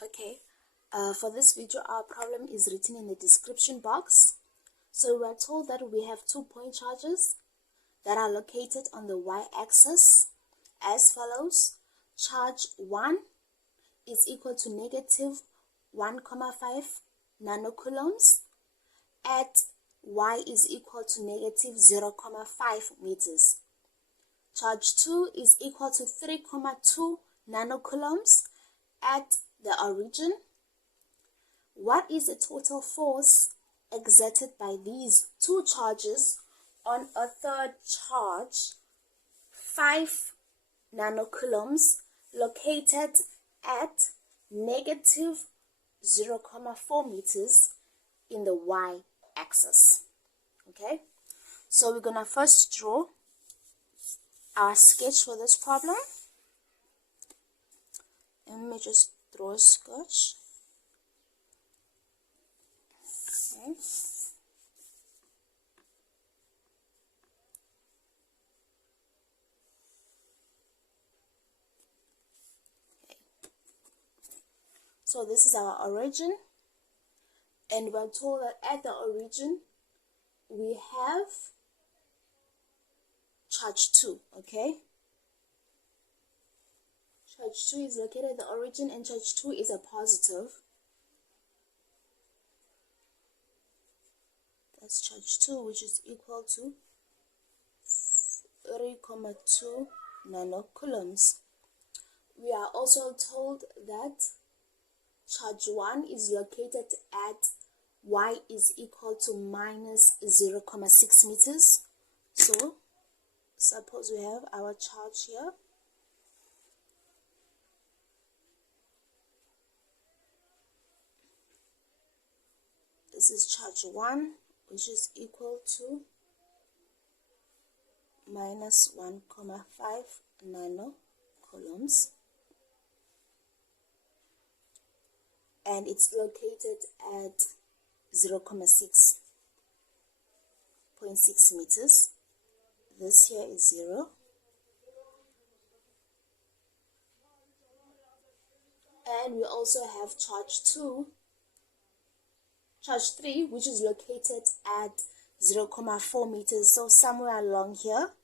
Okay, for this video, our problem is written in the description box. So we are told that we have 2 point charges that are located on the y-axis as follows. Charge 1 is equal to negative 1,5 nanocoulombs at y is equal to negative 0,5 meters. Charge 2 is equal to 3,2 nanocoulombs at the origin. What is the total force exerted by these 2 charges on a third charge, 5 nanocoulombs, located at negative 0,4 meters in the y-axis? Okay, so we're gonna first draw our sketch for this problem. Let me just draw a sketch. Okay. So this is our origin, and we're told that at the origin we have charge 2, okay? Charge 2 is located at the origin, and charge 2 is a positive. That's charge 2, which is equal to 3,2 nanocoulombs. We are also told that charge 1 is located at y is equal to minus 0,6 meters. So suppose we have our charge here. This is charge 1, which is equal to minus 1,5 nanocoulombs. And it's located at 0,6 meters. This here is 0. And we also have charge 3, which is located at 0,4 meters. So somewhere along here,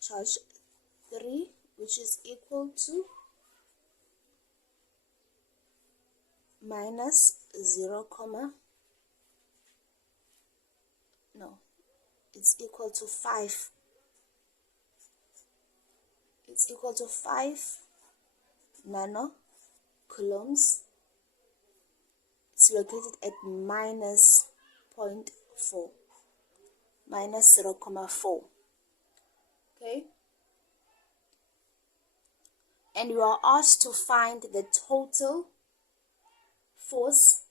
charge 3, which is equal to minus it's equal to 5. It's equal to 5 nanocoulombs. It's located at minus 0.4, minus 0,4. Okay, and you are asked to find the total force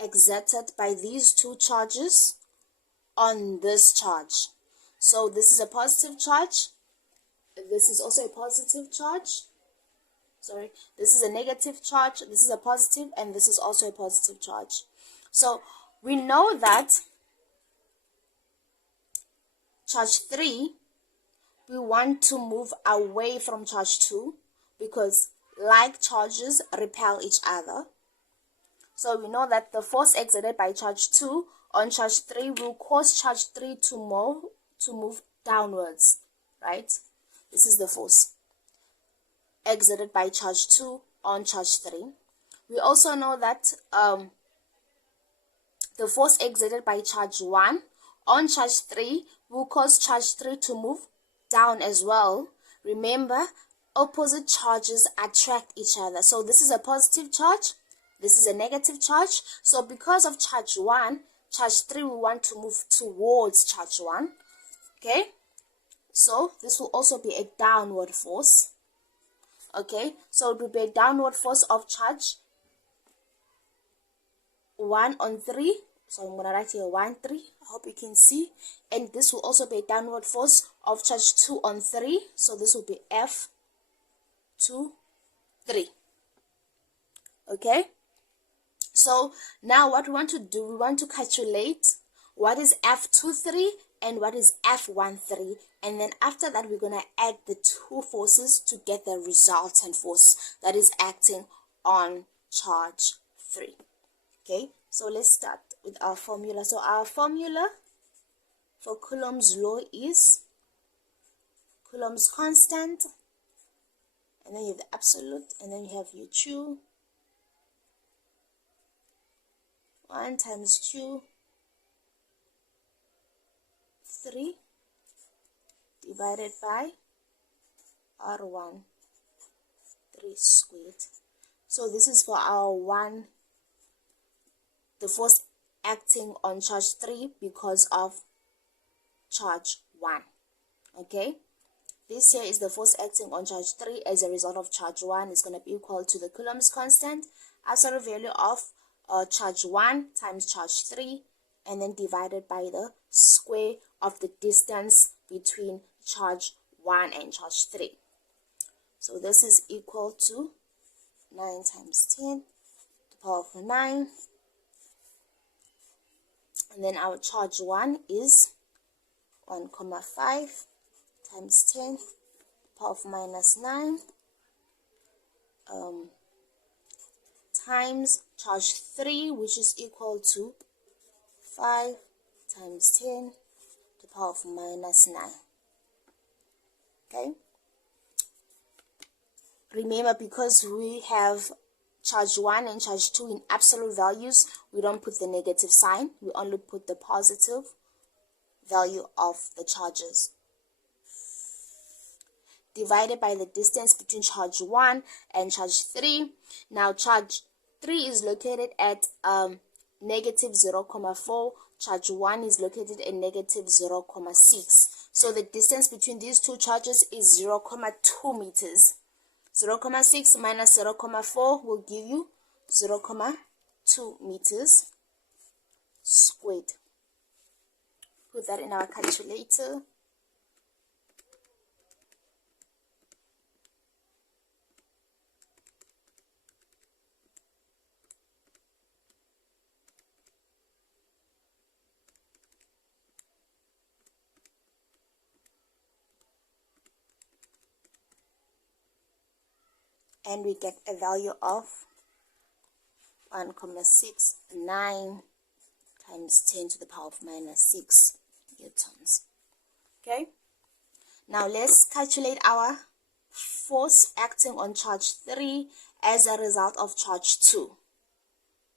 exerted by these 2 charges on this charge. So this is a positive charge, this is also a positive charge, this is a negative charge, this is a positive, and this is also a positive charge. So we know that charge 3, we want to move away from charge 2 because like charges repel each other. So we know that the force exerted by charge 2 on charge 3 will cause charge 3 to move downwards, right? This is the force exerted by charge 2 on charge 3. We also know that the force exerted by charge 1 on charge 3 will cause charge 3 to move down as well. Remember, opposite charges attract each other. So this is a positive charge, this is a negative charge. So because of charge 1, charge 3 will want to move towards charge 1. Okay, so this will also be a downward force. Okay, so it will be a downward force of charge 1 on 3. So I'm going to write here 1, 3. I hope you can see. And this will also be a downward force of charge 2 on 3. So this will be F2, 3. Okay, so now what we want to do, we want to calculate what is F23 and what is F13, and then after that we're going to add the two forces to get the resultant force that is acting on charge 3. Okay, so let's start with our formula. So our formula for Coulomb's law is Coulomb's constant, and then you have the absolute, and then you have your Q. 1 times Q 3 divided by R1 3 squared. So this is for our the force acting on charge 3 because of charge 1. Okay, this here is the force acting on charge 3 as a result of charge 1 is going to be equal to the Coulomb's constant, absolute value of charge 1 times charge 3, and then divided by the square of the distance between charge 1 and charge 3. So this is equal to 9 times 10 to the power of 9. And then our charge 1 is 1,5 times 10 to the power of minus 9 times charge 3, which is equal to 5 times 10 to the power of minus 9. Okay, remember, because we have charge 1 and charge 2 in absolute values, we don't put the negative sign, we only put the positive value of the charges, divided by the distance between charge 1 and charge 3. Now charge 3 is located at negative 0,4, charge 1 is located at negative 0,6. So the distance between these two charges is 0,2 meters. 0,6 minus 0,4 will give you 0,2 meters squared. Put that in our calculator. And we get a value of 1,69 times 10 to the power of minus 6 newtons. Okay, now let's calculate our force acting on charge 3 as a result of charge 2.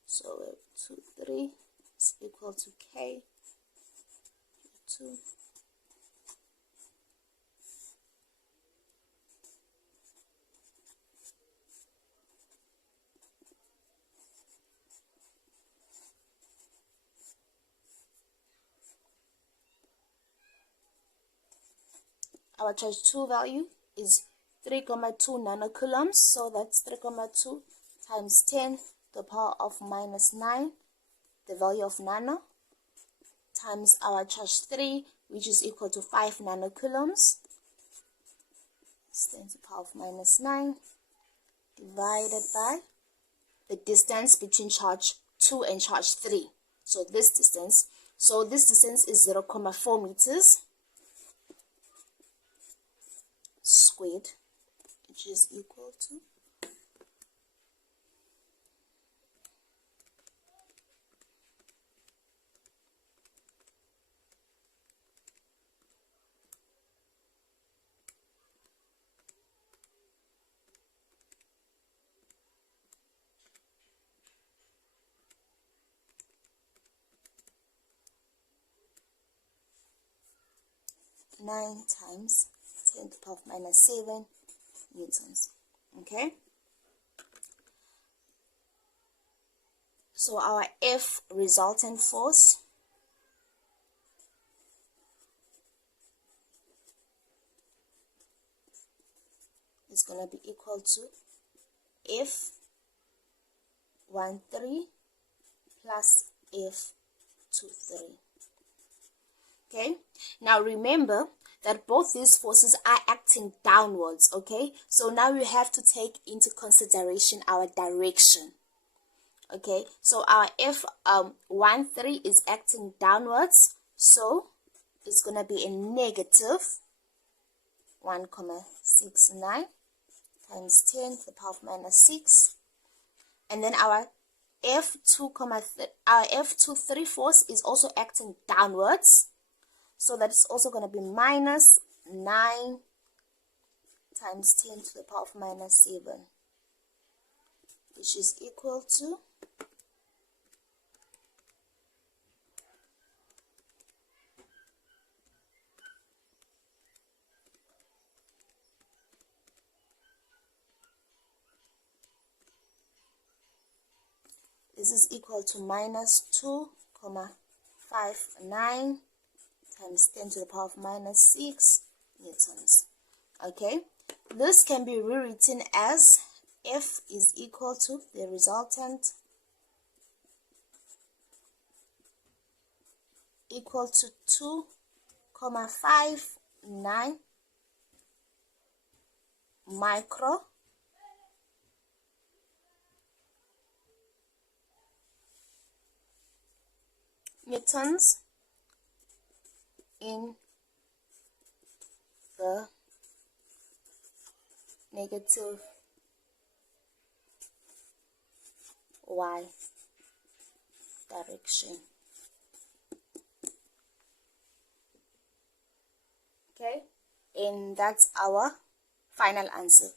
So 2, 3 is equal to K 2. Our charge 2 value is 3,2 nanocoulombs, so that's 3,2 times 10 to the power of minus 9, the value of nano, times our charge 3, which is equal to 5 nanocoulombs, 10 to the power of minus 9, divided by the distance between charge 2 and charge 3. So this distance is 0,4 meters squared, which is equal to 9 times 10 to the power of minus 7 newtons. Okay, so our F resultant force is going to be equal to F13 plus F23. Okay, now remember that both these forces are acting downwards. Okay, so now we have to take into consideration our direction. Okay, so our F13 is acting downwards, so is going to be a negative 1,69 times 10 to the power of minus 6. And then our F2 3/4 is also acting downwards. So that's also going to be minus 9 times 10 to the power of minus 7, which is equal to minus 2,59 times 10 to the power of minus 6 newtons. Okay, this can be rewritten as F is equal to the resultant equal to 2,59 micro newtons in the negative y direction. Okay, and that's our final answer.